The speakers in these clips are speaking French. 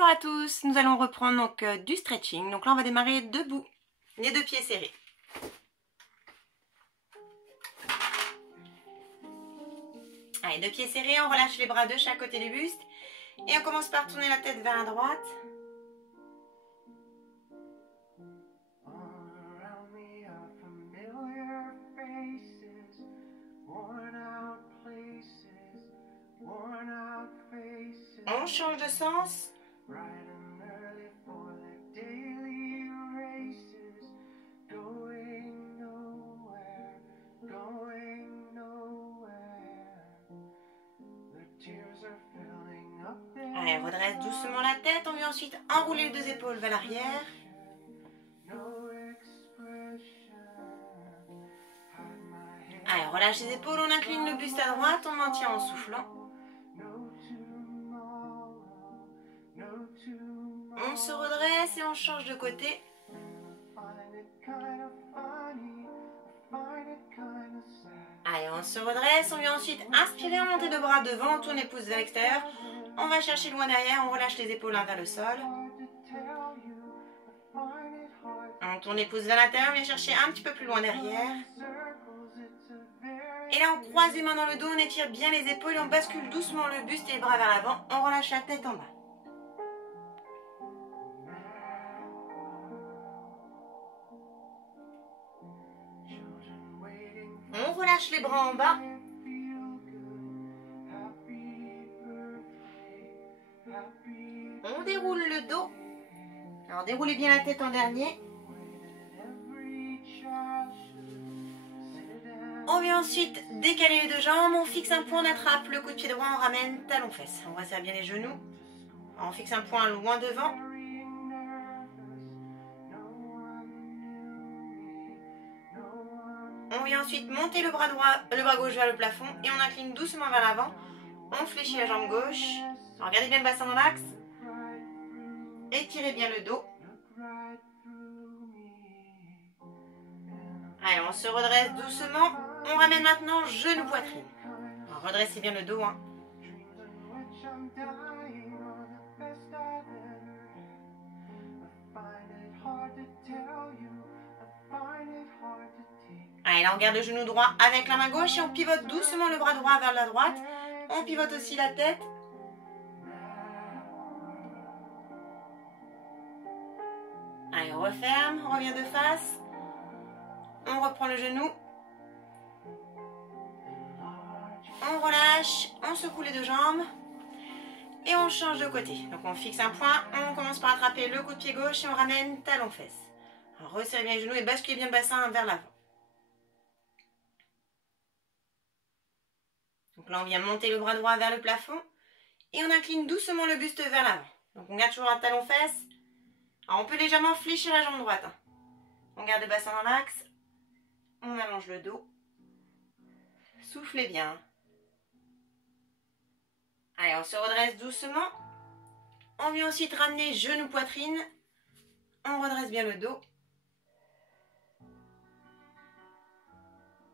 Bonjour à tous, nous allons reprendre donc du stretching. Donc là on va démarrer debout, les deux pieds serrés. Allez, deux pieds serrés, on relâche les bras de chaque côté du buste. Et on commence par tourner la tête vers la droite. On change de sens. Allez, redresse doucement la tête. On vient ensuite enrouler les deux épaules vers l'arrière. Allez, relâche les épaules. On incline le buste à droite. On maintient en soufflant. On se redresse et on change de côté. Allez, on se redresse. On vient ensuite inspirer, on monte les deux bras devant, on tourne les pouces vers l'extérieur. On va chercher loin derrière, on relâche les épaules vers le sol. On tourne les pouces vers l'intérieur, on vient chercher un petit peu plus loin derrière. Et là, on croise les mains dans le dos, on étire bien les épaules, on bascule doucement le buste et les bras vers l'avant. On relâche la tête en bas. On relâche les bras en bas. On déroule le dos. Alors déroulez bien la tête en dernier. On vient ensuite décaler les deux jambes. On fixe un point, on attrape le coup de pied droit, on ramène talon-fesse. On resserre bien les genoux. Alors, on fixe un point loin devant. On vient ensuite monter le bras gauche vers le plafond et on incline doucement vers l'avant. On fléchit la jambe gauche. Alors, regardez bien le bassin dans l'axe. Étirez bien le dos. Allez, on se redresse doucement. On ramène maintenant genou poitrine. Alors, redressez bien le dos. Allez, là on garde le genou droit avec la main gauche et on pivote doucement le bras droit vers la droite. On pivote aussi la tête. Allez, on referme, on revient de face. On reprend le genou. On relâche, on secoue les deux jambes. Et on change de côté. Donc on fixe un point, on commence par attraper le coup de pied gauche et on ramène talon-fesse. Resserrez bien les genoux et basculez bien le bassin vers l'avant. Donc là on vient monter le bras droit vers le plafond et on incline doucement le buste vers l'avant. Donc on garde toujours un talon-fesse. Alors on peut légèrement fléchir la jambe droite. On garde le bassin dans l'axe. On allonge le dos. Soufflez bien. Allez, on se redresse doucement. On vient ensuite ramener genou poitrine. On redresse bien le dos.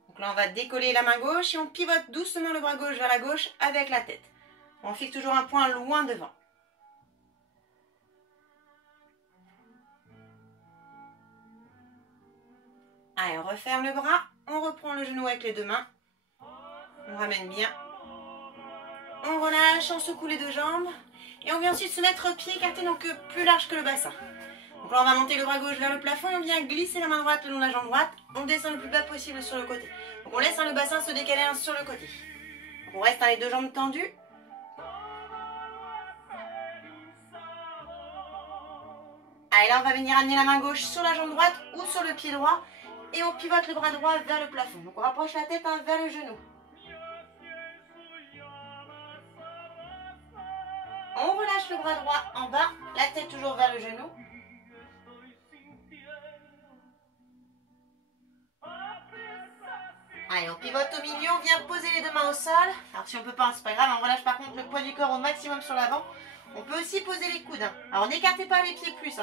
Donc là, on va décoller la main gauche et on pivote doucement le bras gauche vers la gauche avec la tête. On fixe toujours un point loin devant. Allez, on referme le bras. On reprend le genou avec les deux mains. On ramène bien. On relâche, on secoue les deux jambes. Et on vient ensuite se mettre pied écarté, donc plus large que le bassin. Donc là, on va monter le bras gauche vers le plafond et on vient glisser la main droite le long de la jambe droite. On descend le plus bas possible sur le côté. Donc on laisse le bassin se décaler sur le côté. Donc on reste les deux jambes tendues. Allez, là, on va venir amener la main gauche sur la jambe droite ou sur le pied droit. Et on pivote le bras droit vers le plafond. Donc on rapproche la tête vers le genou. On relâche le bras droit en bas, la tête toujours vers le genou. Allez, on pivote au milieu, on vient poser les deux mains au sol. Alors si on ne peut pas, c'est pas grave, on relâche par contre le poids du corps au maximum sur l'avant. On peut aussi poser les coudes. Alors n'écartez pas les pieds plus.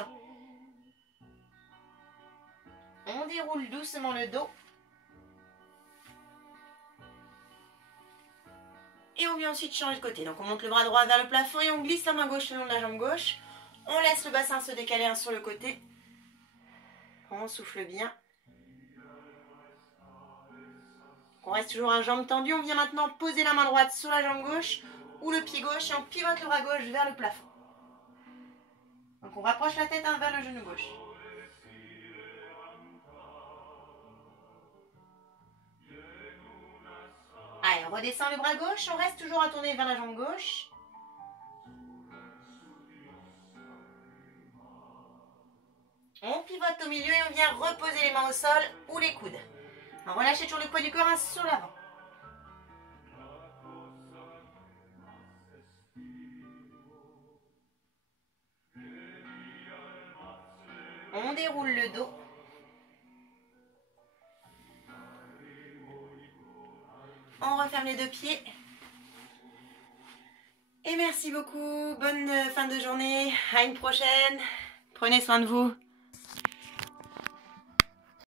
On déroule doucement le dos. Et on vient ensuite changer de côté. Donc on monte le bras droit vers le plafond et on glisse la main gauche le long de la jambe gauche. On laisse le bassin se décaler sur le côté. On souffle bien. On reste toujours à jambe tendue. On vient maintenant poser la main droite sur la jambe gauche ou le pied gauche et on pivote le bras gauche vers le plafond. Donc on rapproche la tête vers le genou gauche. Allez, on redescend le bras gauche. On reste toujours à tourner vers la jambe gauche. On pivote au milieu et on vient reposer les mains au sol ou les coudes. On relâche toujours le poids du corps sur l'avant. On déroule le dos. On referme les deux pieds. Et merci beaucoup. Bonne fin de journée. À une prochaine. Prenez soin de vous.